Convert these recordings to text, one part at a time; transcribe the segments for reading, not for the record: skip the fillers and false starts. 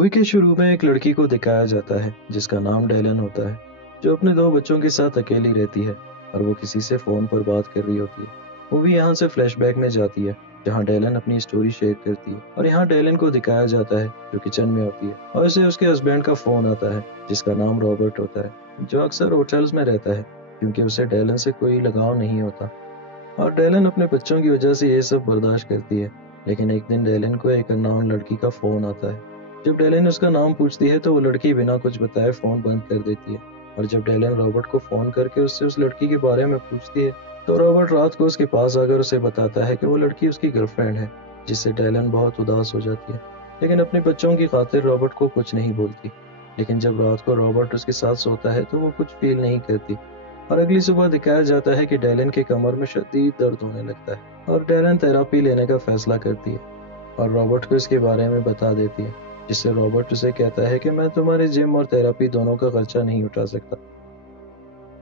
Movie के शुरू में एक लड़की को दिखाया जाता है जिसका नाम डेलन होता है, जो अपने दो बच्चों के साथ अकेली रहती है और वो किसी से फोन पर बात कर रही होती है। मूवी यहाँ से फ्लैशबैक में जाती है जहाँ डेलन अपनी स्टोरी शेयर करती है और यहाँ डेलन को दिखाया जाता है जो किचन में होती है और उसे उसके हस्बैंड का फोन आता है जिसका नाम रॉबर्ट होता है, जो अक्सर होटल्स में रहता है क्योंकि उसे डेलन से कोई लगाव नहीं होता और डेलन अपने बच्चों की वजह से ये सब बर्दाश्त करती है। लेकिन एक दिन डेलन को एक अननोन लड़की का फोन आता है। जब डेलन उसका नाम पूछती है तो वो लड़की बिना कुछ बताए फोन बंद कर देती है और जब डेलन रॉबर्ट को फोन करके उससे उस लड़की के बारे में पूछती है तो रॉबर्ट रात को उसके पास आकर उसे बताता है कि वो लड़की उसकी गर्लफ्रेंड है, जिससे डेलन बहुत उदास हो जाती है। लेकिन अपने बच्चों की खातिर रॉबर्ट को कुछ नहीं बोलती। लेकिन जब रात को रॉबर्ट उसके साथ सोता है तो वो कुछ फील नहीं करती और अगली सुबह दिखाया जाता है कि डेलन के कमर में शदीद दर्द होने लगता है और डेलन थेरापी लेने का फैसला करती है और रॉबर्ट को इसके बारे में बता देती है, जिससे रॉबर्ट उसे कहता है कि मैं तुम्हारे जिम और थेरापी दोनों का खर्चा नहीं उठा सकता,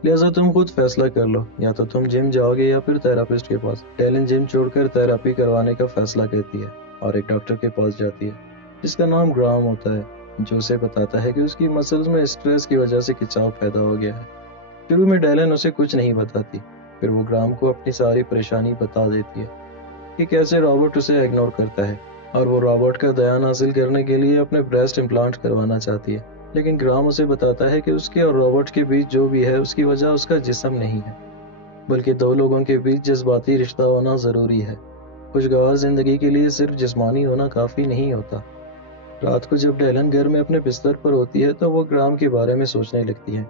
लिहाजा तुम खुद फैसला कर लो, या तो तुम जिम जाओगे या फिर थेरापिस्ट के पास। डेलन जिम छोड़कर थेरापी करवाने का फैसला करती है और एक डॉक्टर के पास जाती है जिसका नाम ग्राम होता है, जो उसे बताता है कि उसकी मसल्स में स्ट्रेस की वजह से खिंचाव पैदा हो गया है। शुरू में डेलन उसे कुछ नहीं बताती, फिर वो ग्राम को अपनी सारी परेशानी बता देती है कि कैसे रॉबर्ट उसे इग्नोर करता है और वो रॉबर्ट का ध्यान हासिल करने के लिए अपने ब्रेस्ट इम्प्लांट करवाना चाहती है। लेकिन ग्राम उसे बताता है कि उसके और रॉबर्ट के बीच जो भी है उसकी वजह उसका जिस्म नहीं है, बल्कि दो लोगों के बीच जज्बाती रिश्ता होना जरूरी है। खुशगवार जिंदगी के लिए सिर्फ जिस्मानी होना काफी नहीं होता। रात को जब डेलन घर में अपने बिस्तर पर होती है तो वो ग्राम के बारे में सोचने लगती है,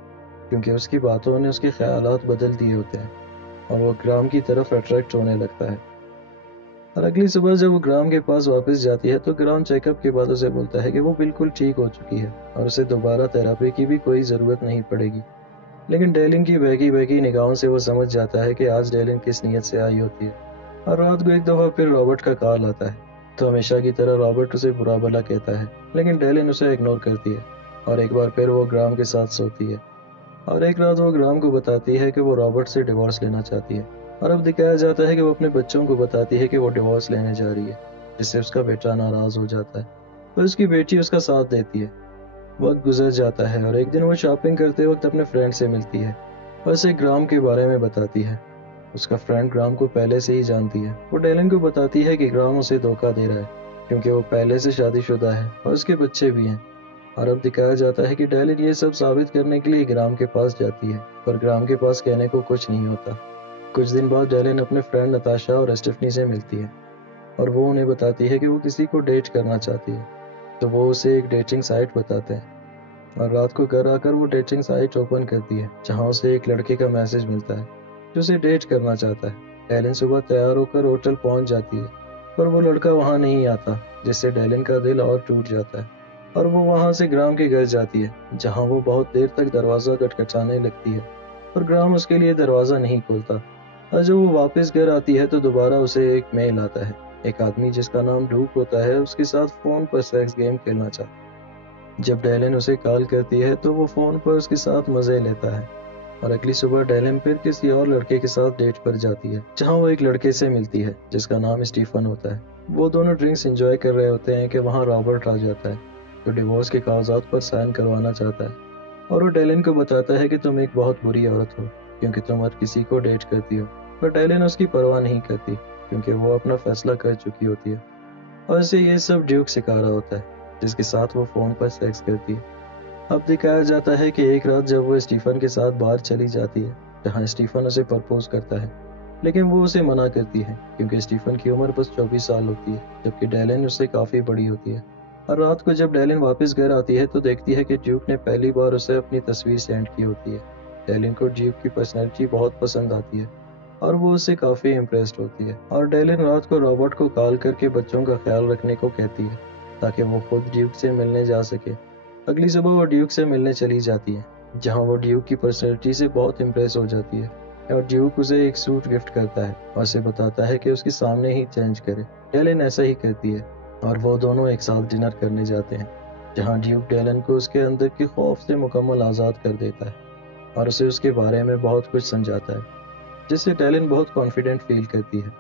क्योंकि उसकी बातों ने उसके ख्यालात बदल दिए होते हैं और वो ग्राम की तरफ अट्रैक्ट होने लगता है। और अगली सुबह जब वो ग्राम के पास वापस जाती है तो ग्राम चेकअप के बाद उसे बोलता है कि वो बिल्कुल ठीक हो चुकी है और उसे दोबारा थेरापी की भी कोई जरूरत नहीं पड़ेगी। लेकिन डेलन की बहकी बहकी निगाहों से वो समझ जाता है कि आज डेलन किस नीयत से आई होती है। और रात को एक दफा फिर रॉबर्ट का कॉल आता है तो हमेशा की तरह रॉबर्ट उसे बुरा भला कहता है, लेकिन डेलन उसे इग्नोर करती है और एक बार फिर वो ग्राम के साथ सोती है। और एक रात वो ग्राम को बताती है कि वो रॉबर्ट से डिवोर्स लेना चाहती है और अब दिखाया जाता है कि वो अपने बच्चों को बताती है कि वो डिवोर्स लेने जा रही है, जिससे उसका बेटा नाराज हो जाता है पर उसकी बेटी उसका साथ देती है। वक्त गुजर जाता है और एक दिन वो शॉपिंग करते वक्त अपने फ्रेंड से मिलती है और उसे ग्राम के बारे में बताती है। उसका फ्रेंड ग्राम को पहले से ही जानती है। वो डेलन को बताती है कि ग्राम उसे धोखा दे रहा है क्योंकि वो पहले से शादीशुदा है और उसके बच्चे भी हैं। और अब दिखाया जाता है कि डेलन ये सब साबित करने के लिए ग्राम के पास जाती है, पर ग्राम के पास कहने को कुछ नहीं होता। कुछ दिन बाद डेलन अपने फ्रेंड नताशा और स्टेफनी से मिलती है और वो उन्हें बताती है कि वो किसी को डेट करना चाहती है, तो वो उसे एक डेटिंग साइट बताते हैं। और रात को घर आकर वो डेटिंग साइट ओपन करती है जहाँ उसे एक लड़के का मैसेज मिलता है जो उसे डेट करना चाहता है। डेलन सुबह तैयार होकर होटल पहुंच जाती है पर वो लड़का वहां नहीं आता, जिससे डेलन का दिल और टूट जाता है और वो वहां से ग्राम के घर जाती है जहां वो बहुत देर तक दरवाजा खटखटाने लगती है पर ग्राम उसके लिए दरवाजा नहीं खोलता। और जब वो वापस घर आती है तो दोबारा उसे एक मेल आता है। एक आदमी जिसका नाम डूक होता है उसके साथ फोन पर सेक्स गेम खेलना चाहता है। जब डेलन उसे कॉल करती है तो वो फोन पर उसके साथ मजे लेता है और अगली सुबह डेलन फिर किसी और लड़के के साथ डेट पर जाती है जहाँ वो एक लड़के से मिलती है जिसका नाम स्टीफन होता है। वो दोनों ड्रिंक्स एंजॉय कर रहे होते हैं कि वहाँ रॉबर्ट आ जाता है जो डिवोर्स के कागजात पर साइन करवाना चाहता है और वो डेलन को बताता है कि तुम एक बहुत बुरी औरत हो क्योंकि तुम हर किसी को डेट करती हो। पर डेलन उसकी परवाह नहीं करती क्योंकि वो अपना फैसला कर चुकी होती है और इसे ये सब ड्यूक सिखा रहा होता है जिसके साथ वो फोन पर सेक्स करती है। अब दिखाया जाता है कि एक रात जब वो स्टीफन के साथ बाहर चली जाती है जहाँ स्टीफन उसे प्रपोज करता है, लेकिन वो उसे मना करती है क्योंकि स्टीफन की उम्र बस 24 साल होती है जबकि डेलन उससे काफी बड़ी होती है। और रात को जब डेलन वापस घर आती है तो देखती है कि ड्यूक ने पहली बार उसे अपनी तस्वीर सेंड की होती है। डेलन को ड्यूक की पर्सनैलिटी बहुत पसंद आती है और वो उससे काफी इम्प्रेस्ड होती है और डेलन रात को रॉबर्ट को कॉल करके बच्चों का ख्याल रखने को कहती है ताकि वो खुद ड्यूक से मिलने जा सके। अगली सुबह वो ड्यूक से मिलने चली जाती है जहाँ वो ड्यूक की पर्सनैलिटी से बहुत इम्प्रेस हो जाती है और ड्यूक उसे एक सूट गिफ्ट करता है और उसे बताता है कि उसके सामने ही चेंज करे। डेलन ऐसा ही करती है और वो दोनों एक साथ डिनर करने जाते हैं जहाँ ड्यूक डेलन को उसके अंदर के खौफ से मुकम्मल आज़ाद कर देता है और उसे उसके बारे में बहुत कुछ समझाता है, जिससे डेलन बहुत कॉन्फिडेंट फील करती है।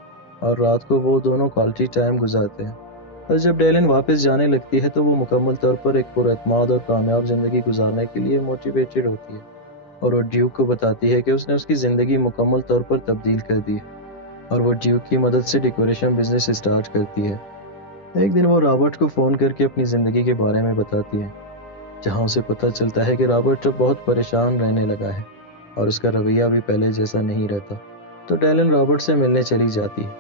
और रात को वो दोनों क्वालिटी टाइम गुजारते हैं اور جب ڈیلن واپس جانے لگتی ہے تو وہ مکمل طور پر ایک پر اعتماد اور کامیاب زندگی گزارنے کے لیے موٹیویٹڈ ہوتی ہے، اور وہ ڈیوک کو بتاتی ہے کہ اس نے اس کی زندگی مکمل طور پر تبدیل کر دی ہے، اور وہ ڈیوک کی مدد سے ڈیکوریشن بزنس اسٹارٹ کرتی ہے۔ ایک دن وہ رابرٹ کو فون کر کے اپنی زندگی کے بارے میں بتاتی ہے، جہاں اسے پتہ چلتا ہے کہ رابرٹ اب بہت پریشان رہنے لگا ہے اور اس کا رویہ بھی پہلے جیسا نہیں رہتا۔ تو ڈیلن رابرٹ سے ملنے چلی جاتی ہے،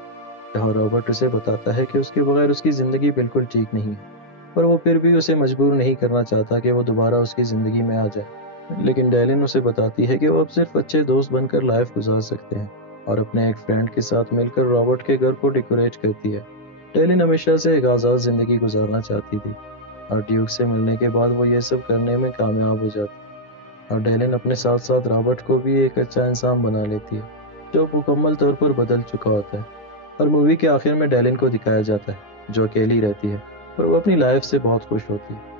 جہاں رابرٹ اسے بتاتا ہے کہ اس کے بغیر اس کی زندگی بالکل ٹھیک نہیں ہے، پر وہ پھر بھی اسے مجبور نہیں کرنا چاہتا کہ وہ دوبارہ اس کی زندگی میں آ جائے۔ لیکن ڈیلن اسے بتاتی ہے کہ وہ اب صرف اچھے دوست بن کر لائف گزار سکتے ہیں، اور اپنے ایک فرینڈ کے ساتھ مل کر رابرٹ کے گھر کو ڈیکوریٹ کرتی ہے۔ ڈیلن ہمیشہ سے ایک آزاد زندگی گزارنا چاہتی تھی، اور ڈیوک سے ملنے کے بعد وہ یہ سب کرنے میں کامیاب ہو جاتی ہے، اور ڈیلن اپنے ساتھ ساتھ رابرٹ کو بھی ایک اچھا انسان بنا لیتی ہے جو مکمل طور پر بدل چکا ہوتا ہے۔ اور مووی کے آخر میں ڈیلن کو دکھایا جاتا ہے جو اکیلی رہتی ہے، اور وہ اپنی لائف سے بہت خوش ہوتی ہے۔